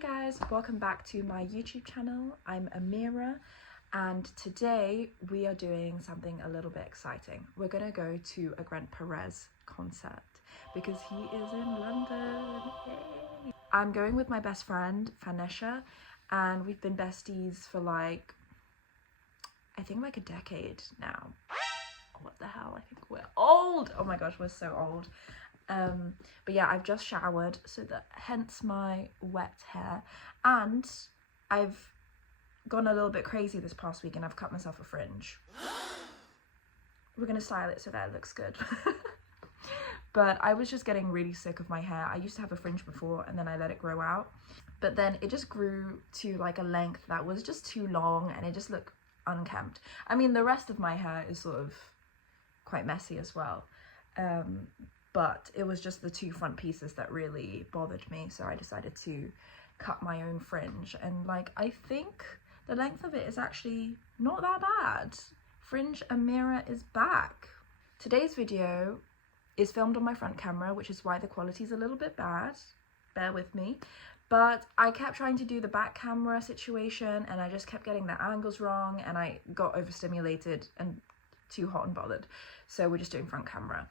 Hey guys, welcome back to my YouTube channel. I'm Amirah and today we are doing something a little bit exciting. We're gonna go to a Perez concert because he is in London. Yay! I'm going with my best friend Vanessa and we've been besties for I think like a decade now. What the hell, I think we're old. Oh my gosh, we're so old. But yeah, I've just showered, so that hence my wet hair, and I've gone a little bit crazy this past week and I've cut myself a fringe. We're gonna style it so that it looks good. But I was just getting really sick of my hair. I used to have a fringe before and then I let it grow out, but then it just grew to like a length that was just too long and it just looked unkempt. I mean, the rest of my hair is sort of quite messy as well, but it was just the two front pieces that really bothered me, so I decided to cut my own fringe. And like, I think the length of it is actually not that bad. Fringe Amirah is back. Today's video is filmed on my front camera, which is why the quality is a little bit bad, bear with me, but I kept trying to do the back camera situation and I just kept getting the angles wrong and I got overstimulated and too hot and bothered, so we're just doing front camera.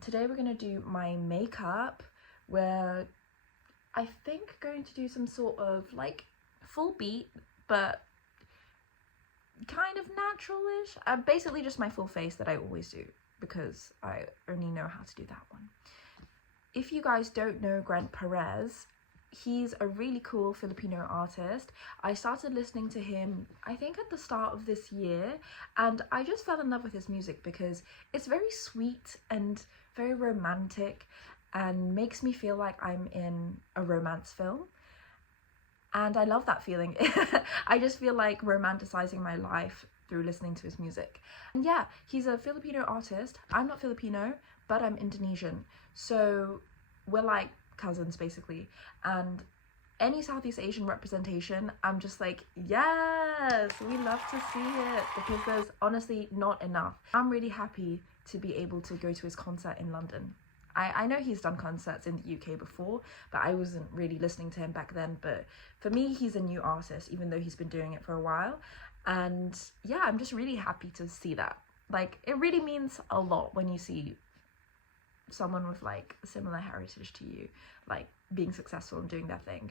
Today we're going to do my makeup. We're, I think, going to do some sort of like full beat, but kind of natural-ish. Basically just my full face that I always do, because I only know how to do that one. If you guys don't know Perez, he's a really cool Filipino artist. I started listening to him, I think, at the start of this year, and I just fell in love with his music because it's very sweet and very romantic and makes me feel like I'm in a romance film. And I love that feeling. I just feel like romanticizing my life through listening to his music. And yeah, he's a Filipino artist. I'm not Filipino, but I'm Indonesian. So we're like cousins basically, and any Southeast Asian representation, I'm just like, yes, we love to see it, because there's honestly not enough. I'm really happy to be able to go to his concert in London. I know he's done concerts in the UK before, but I wasn't really listening to him back then. But for me, he's a new artist, even though he's been doing it for a while. And yeah, I'm just really happy to see that. Like, it really means a lot when you see someone with like a similar heritage to you like being successful and doing their thing.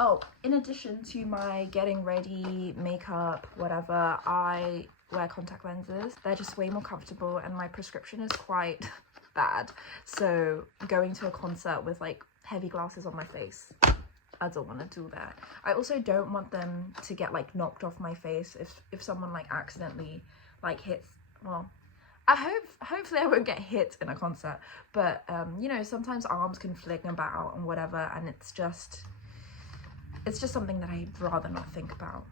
Oh, in addition to my getting ready, makeup, whatever, I wear contact lenses. They're just way more comfortable and my prescription is quite bad, so going to a concert with like heavy glasses on my face, I don't want to do that. I also don't want them to get like knocked off my face if someone like accidentally like hits, well, hopefully I won't get hit in a concert, but you know, sometimes arms can fling about and whatever, and it's just something that I'd rather not think about.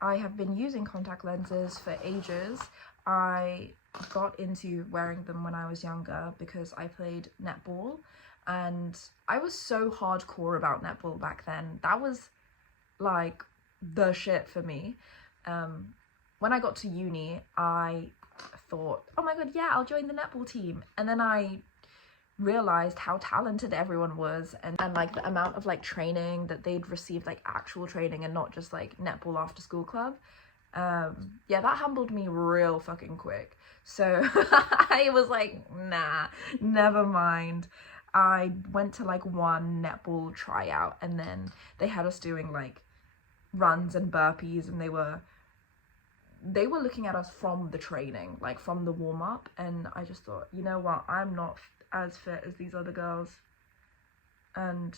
I have been using contact lenses for ages. I got into wearing them when I was younger because I played netball, and I was so hardcore about netball back then. That was like the shit for me. When I got to uni, I thought, oh my god, yeah, I'll join the netball team, and then I realized how talented everyone was, and like the amount of like training that they'd received, like actual training and not just like netball after school club. Yeah, that humbled me real fucking quick, so I was like, nah, never mind. I went to like one netball tryout and then they had us doing like runs and burpees, and they were looking at us from the training, like from the warm-up, and I just thought, you know what, I'm not as fit as these other girls, and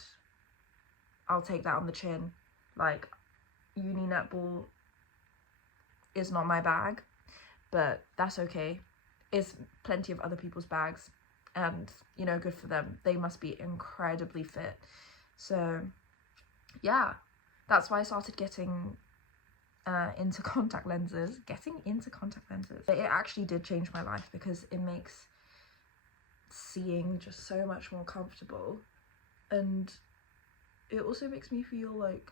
I'll take that on the chin. Like, uni netball is not my bag, but that's okay. It's plenty of other people's bags, and you know, good for them. They must be incredibly fit. So yeah, that's why I started getting into contact lenses. It actually did change my life because it makes seeing just so much more comfortable, and it also makes me feel like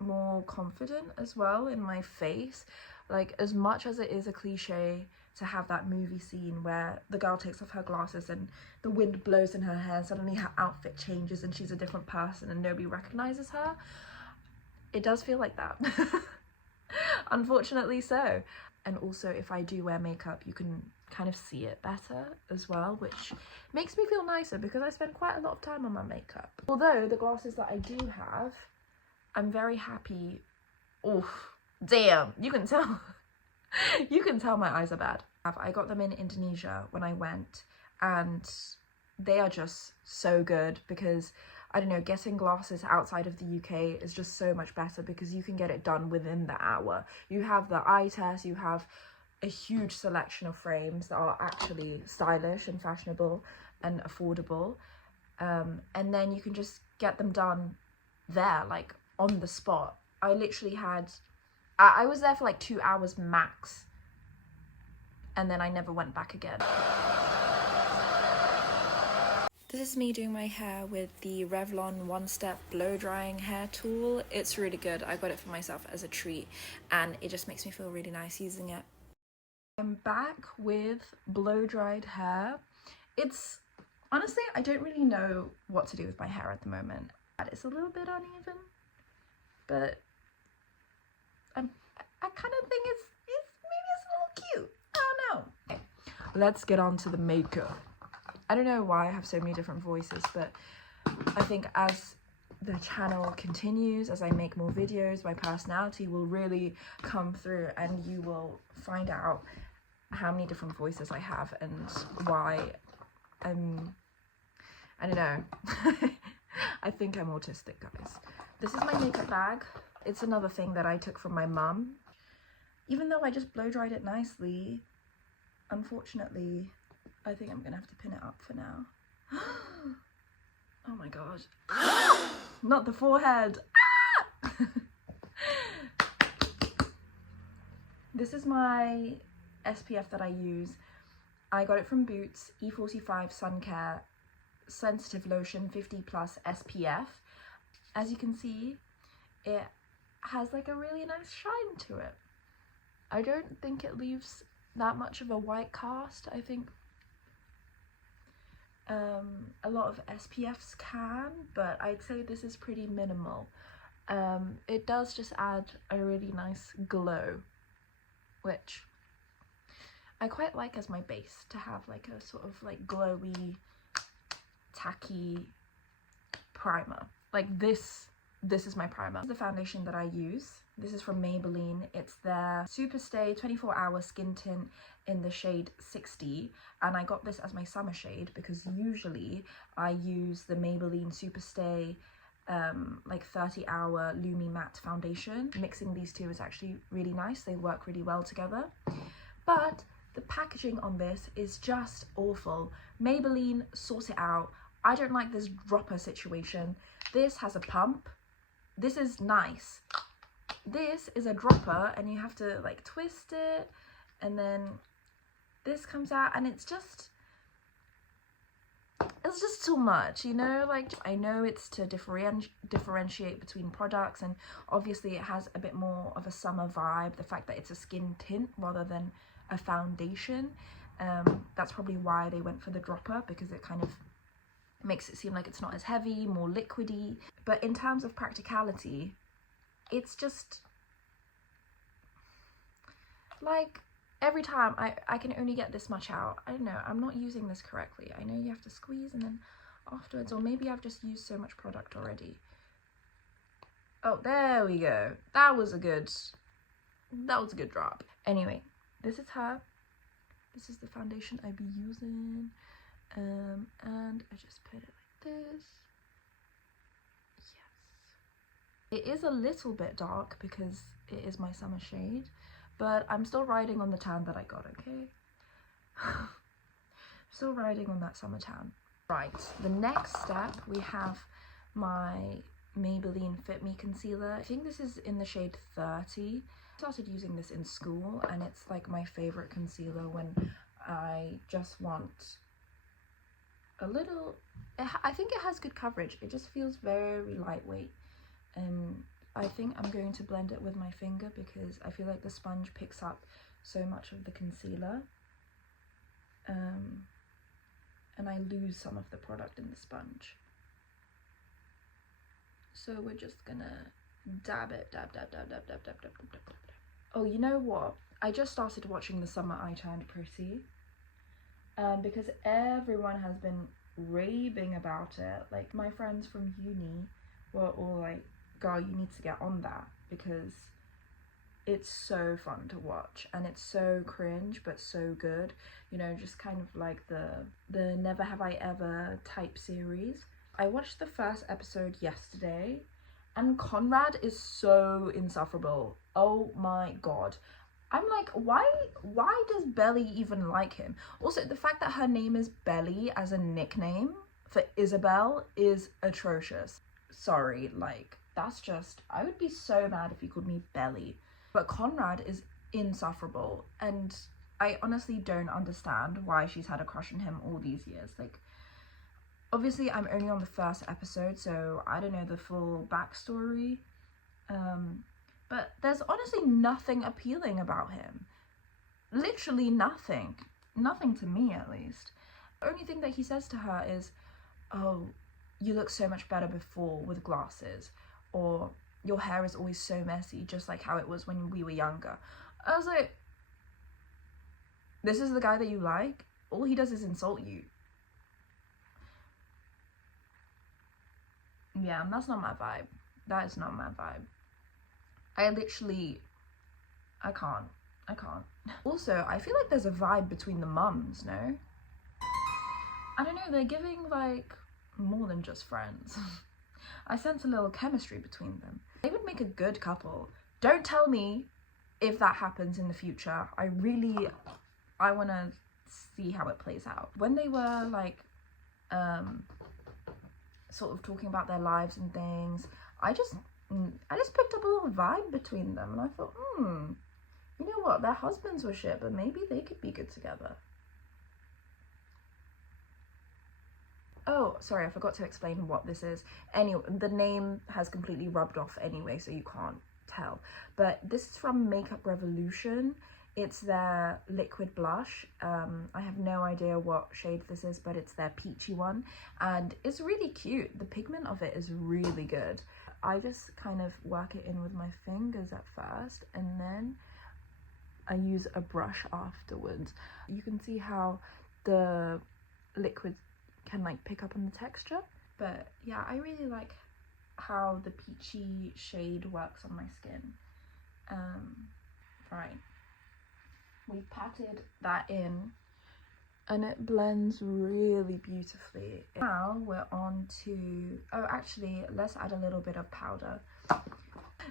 more confident as well in my face. Like, as much as it is a cliche to have that movie scene where the girl takes off her glasses and the wind blows in her hair and suddenly her outfit changes and she's a different person and nobody recognizes her. It does feel like that. Unfortunately so. And also if I do wear makeup, you can kind of see it better as well, which makes me feel nicer because I spend quite a lot of time on my makeup. Although the glasses that I do have, I'm very happy. Oh, damn, you can tell. You can tell my eyes are bad. I got them in Indonesia when I went, and they are just so good because, I don't know, getting glasses outside of the UK is just so much better because you can get it done within the hour. You have the eye test, you have a huge selection of frames that are actually stylish and fashionable and affordable, and then you can just get them done there, like on the spot. I literally had, I was there for like 2 hours max, and then I never went back again. This is me doing my hair with the Revlon one-step blow drying hair tool. It's really good. I got it for myself as a treat and it just makes me feel really nice using it. I'm back with blow dried hair. It's honestly, I don't really know what to do with my hair at the moment. It's a little bit uneven, but I kind of think it's maybe it's a little cute. I don't know. Okay, let's get on to the makeup. I don't know why I have so many different voices, but I think as the channel continues, as I make more videos, my personality will really come through and you will find out how many different voices I have and why I don't know. I think I'm autistic, guys. This is my makeup bag. It's another thing that I took from my mum. Even though I just blow dried it nicely, unfortunately, I think I'm gonna have to pin it up for now. Oh my god. Not the forehead. Ah! This is my SPF that I use. I got it from Boots, E45 Sun Care Sensitive Lotion 50 Plus SPF. As you can see, it has like a really nice shine to it. I don't think it leaves that much of a white cast. I think a lot of SPFs can, but I'd say this is pretty minimal. It does just add a really nice glow, which I quite like as my base, to have like a sort of like glowy, tacky primer. Like this is my primer. This is the foundation that I use. This is from Maybelline. It's their Super Stay 24-hour skin tint in the shade 60, and I got this as my summer shade because usually I use the Maybelline Super Stay like 30-hour Lumi Matte foundation. Mixing these two is actually really nice. They work really well together. But the packaging on this is just awful. Maybelline, sort it out. I don't like this dropper situation. This has a pump. This is nice. This is a dropper and you have to like twist it, and then this comes out and it's just too much, you know? Like, I know it's to differentiate between products, and obviously it has a bit more of a summer vibe, the fact that it's a skin tint rather than a foundation. That's probably why they went for the dropper, because it kind of makes it seem like it's not as heavy, more liquidy. But in terms of practicality, it's just like every time I can only get this much out. I don't know, I'm not using this correctly. I know you have to squeeze and then afterwards, or maybe I've just used so much product already. Oh, there we go. That was a good drop. Anyway, this is her. This is the foundation I'd be using. And I just put it like this. Yes. It is a little bit dark because it is my summer shade, but I'm still riding on the tan that I got, okay? Still riding on that summer tan. Right, the next step, we have my Maybelline Fit Me concealer. I think this is in the shade 30. I started using this in school and it's like my favorite concealer when I just want a little, I think it has good coverage. It just feels very lightweight, and I think I'm going to blend it with my finger because I feel like the sponge picks up so much of the concealer. and I lose some of the product in the sponge. So we're just gonna dab it, dab, dab, dab, dab, dab, dab, dab, dab, dab, dab. Oh, you know what? I just started watching The Summer I Turned Pretty, because everyone has been raving about it. Like, my friends from uni were all like, girl, you need to get on that, because it's so fun to watch, and it's so cringe but so good, you know, just kind of like the Never Have I Ever type series. I watched the first episode yesterday, and Conrad is so insufferable. Oh my god. I'm like, why does Belly even like him? Also, the fact that her name is Belly as a nickname for Isabel is atrocious. Sorry, like, that's just, I would be so mad if you called me Belly. But Conrad is insufferable, and I honestly don't understand why she's had a crush on him all these years. Like, obviously I'm only on the first episode, so I don't know the full backstory. But there's honestly nothing appealing about him. Literally nothing. Nothing to me, at least. The only thing that he says to her is, oh, you look so much better before with glasses, or your hair is always so messy, just like how it was when we were younger. I was like, this is the guy that you like? All he does is insult you. Yeah, that's not my vibe. That is not my vibe. I can't. Also, I feel like there's a vibe between the mums, no? I don't know, they're giving like more than just friends. I sense a little chemistry between them. They would make a good couple. Don't tell me if that happens in the future. I want to see how it plays out. When they were like sort of talking about their lives and things, I just picked up a little vibe between them, and I thought, you know what, their husbands were shit, but maybe they could be good together. Oh, sorry, I forgot to explain what this is. Anyway, the name has completely rubbed off anyway, so you can't tell. But this is from Makeup Revolution. It's their liquid blush. I have no idea what shade this is, but it's their peachy one, and it's really cute. The pigment of it is really good. I just kind of work it in with my fingers at first, and then I use a brush afterwards. You can see how the liquid can like pick up on the texture, but yeah, I really like how the peachy shade works on my skin. Right, we patted that in, and it blends really beautifully. Now we're on to, oh, actually, let's add a little bit of powder.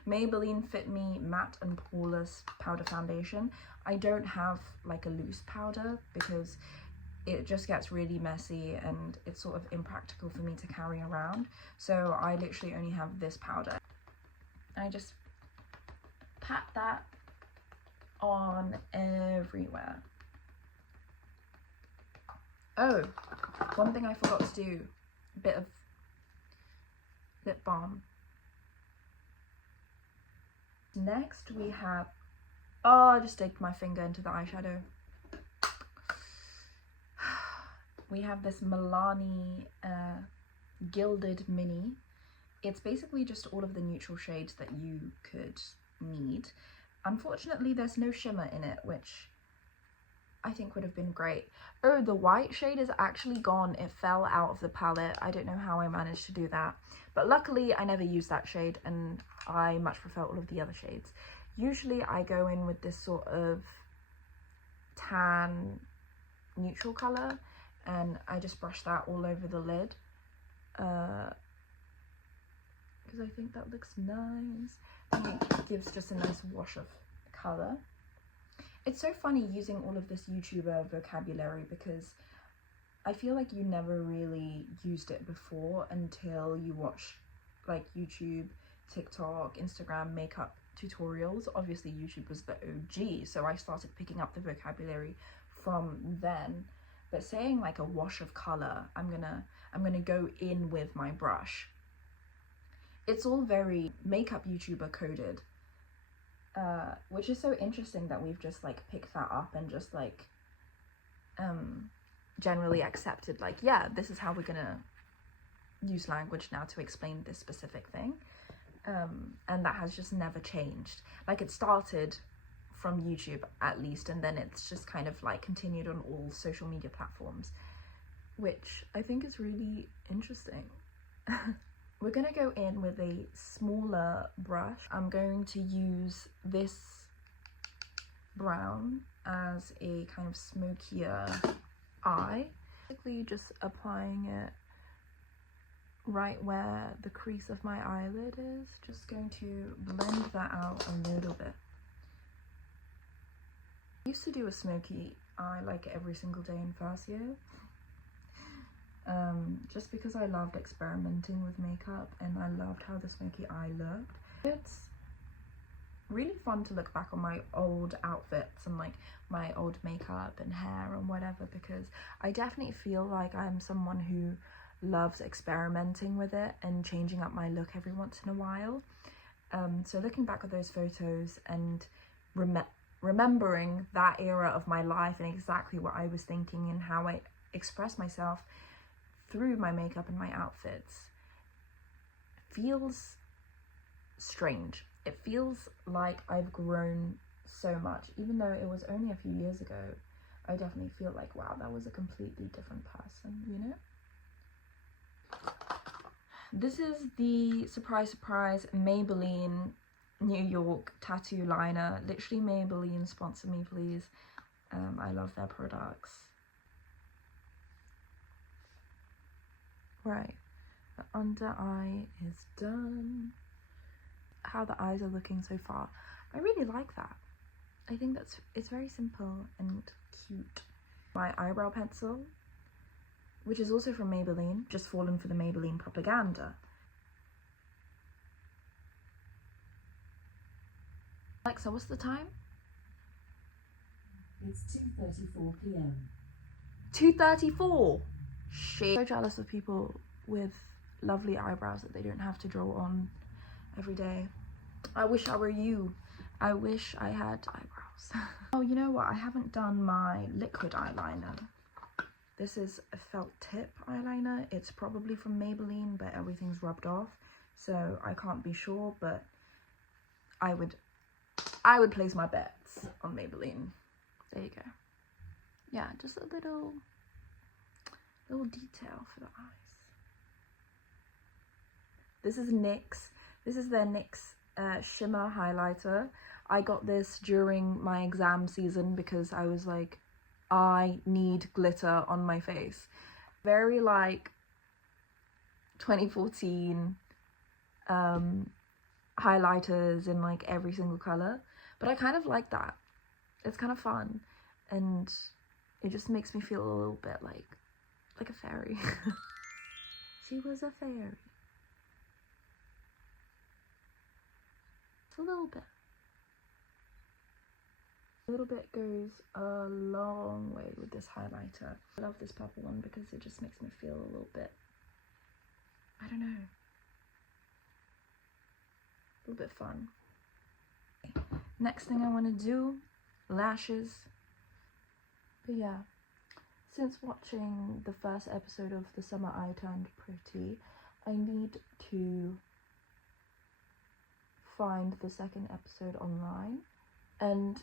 Maybelline Fit Me Matte and Poreless Powder Foundation. I don't have like a loose powder because it just gets really messy and it's sort of impractical for me to carry around. So I literally only have this powder. I just pat that on everywhere. Oh, one thing I forgot to do, a bit of lip balm. Next we have, oh, I just digged my finger into the eyeshadow. We have this Milani Gilded Mini. It's basically just all of the neutral shades that you could need. Unfortunately, there's no shimmer in it, which I think would have been great. Oh, the white shade is actually gone. It fell out of the palette. I don't know how I managed to do that. But luckily, I never used that shade, and I much prefer all of the other shades. Usually, I go in with this sort of tan neutral colour, and I just brush that all over the lid. Because I think that looks nice. And it gives just a nice wash of colour. It's so funny using all of this YouTuber vocabulary because I feel like you never really used it before until you watch like YouTube, TikTok, Instagram makeup tutorials. Obviously YouTube was the OG, so I started picking up the vocabulary from then. But saying like a wash of colour, I'm gonna go in with my brush. It's all very makeup YouTuber coded. Which is so interesting that we've just like picked that up and just like generally accepted, like, yeah, this is how we're gonna use language now to explain this specific thing. And that has just never changed. Like, it started from YouTube at least, and then it's just kind of like continued on all social media platforms, which I think is really interesting. We're gonna go in with a smaller brush. I'm going to use this brown as a kind of smokier eye. Basically just applying it right where the crease of my eyelid is. Just going to blend that out a little bit. I used to do a smoky eye like every single day in first year. Just because I loved experimenting with makeup and I loved how the smoky eye looked. It's really fun to look back on my old outfits and like my old makeup and hair and whatever, because I definitely feel like I'm someone who loves experimenting with it and changing up my look every once in a while. So looking back at those photos and remembering that era of my life and exactly what I was thinking and how I expressed myself through my makeup and my outfits feels strange. It feels like I've grown so much, even though it was only a few years ago. I definitely feel like, wow, that was a completely different person, you know? This is the surprise Maybelline New York tattoo liner. Literally, Maybelline, sponsor me please. I love their products. Right, the under eye is done. How the eyes are looking so far, I really like that. I think it's very simple and cute. My eyebrow pencil, which is also from Maybelline, just fallen for the Maybelline propaganda. Alexa, what's the time? It's 2:34 p.m. 2:34. Shit. So jealous of people with lovely eyebrows that they don't have to draw on every day. I wish I were you. I wish I had eyebrows. Oh, you know what? I haven't done my liquid eyeliner. This is a felt tip eyeliner. It's probably from Maybelline, but everything's rubbed off, so I can't be sure, but I would place my bets on Maybelline. There you go. Yeah, just a little detail for the eyes. This is NYX. This is their NYX shimmer highlighter. I got this during my exam season because I was like, I need glitter on my face. Very like 2014 highlighters in like every single color, but I kind of like that. It's kind of fun, and it just makes me feel a little bit like a fairy. She was a fairy. It's a little bit. A little bit goes a long way with this highlighter. I love this purple one because it just makes me feel a little bit, I don't know, a little bit fun. Next thing I want to do, lashes. But yeah, since watching the first episode of The Summer I Turned Pretty, I need to find the second episode online. And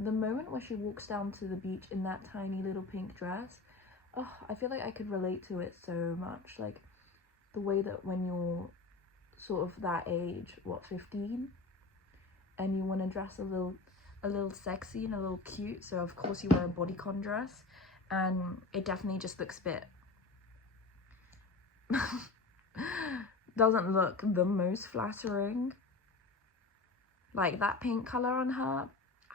the moment where she walks down to the beach in that tiny little pink dress, oh, I feel like I could relate to it so much. Like the way that when you're sort of that age, what, 15, and you want to dress a little sexy and a little cute, so of course you wear a bodycon dress, and it definitely just looks a bit doesn't look the most flattering. Like that pink color on her,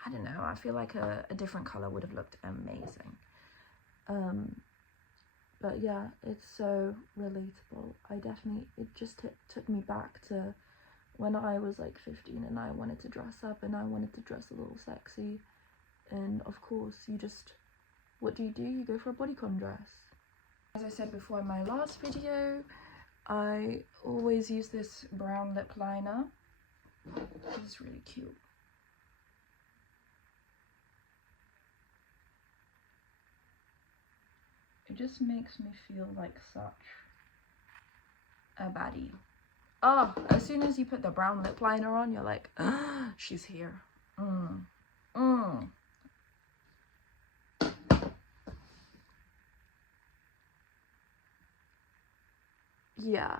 I don't know, I feel like a different color would have looked amazing. But yeah, it's so relatable. It just took me back to when I was like 15 and I wanted to dress up and I wanted to dress a little sexy. And of course, what do? You go for a bodycon dress. As I said before in my last video, I always use this brown lip liner. It's really cute. It just makes me feel like such a baddie. Oh, as soon as you put the brown lip liner on, you're like, ah, she's here. Yeah.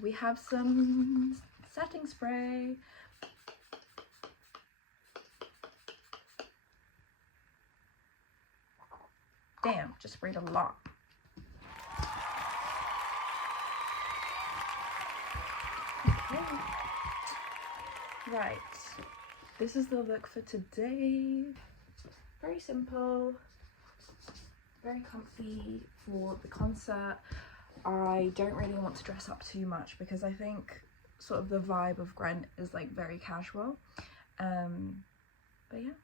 We have some setting spray. Damn, just sprayed a lot. Okay. Right, this is the look for today. Very simple, very comfy for the concert. I don't really want to dress up too much because I think sort of the vibe of Grent is like very casual. But yeah,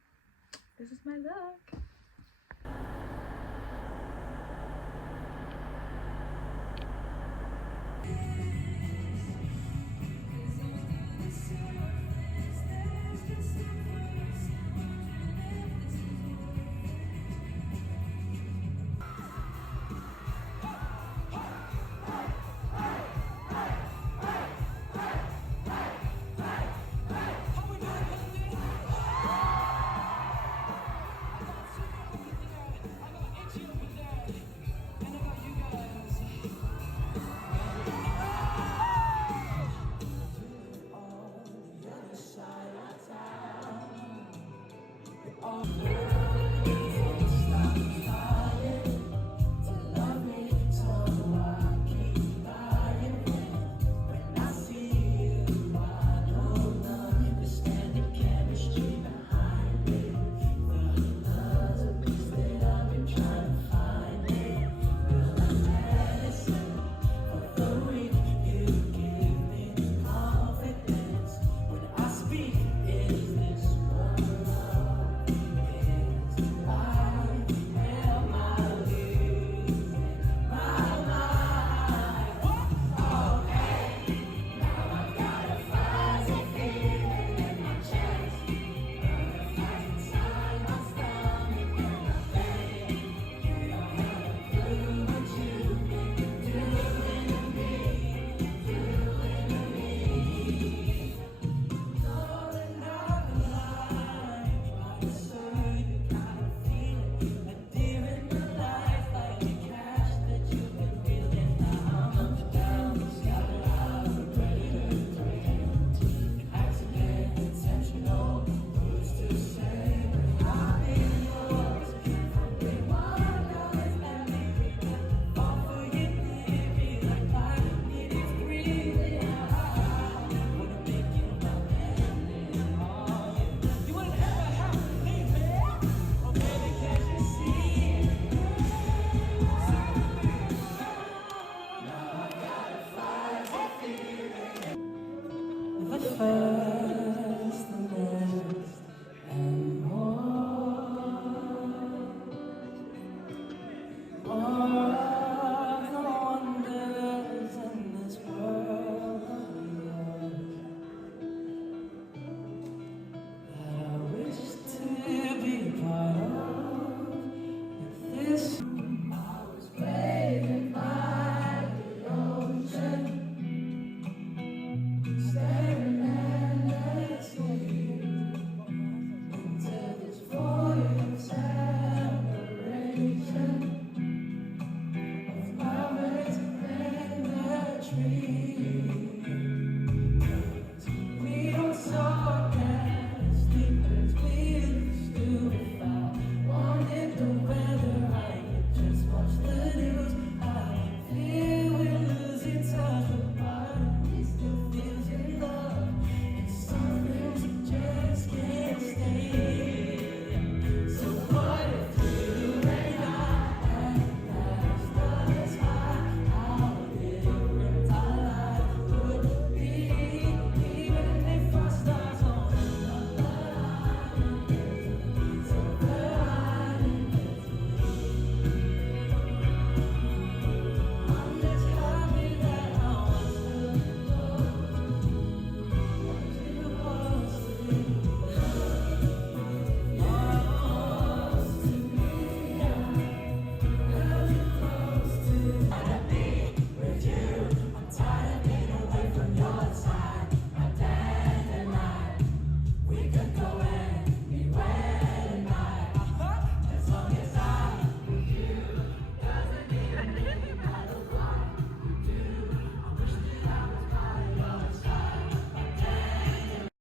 this is my look.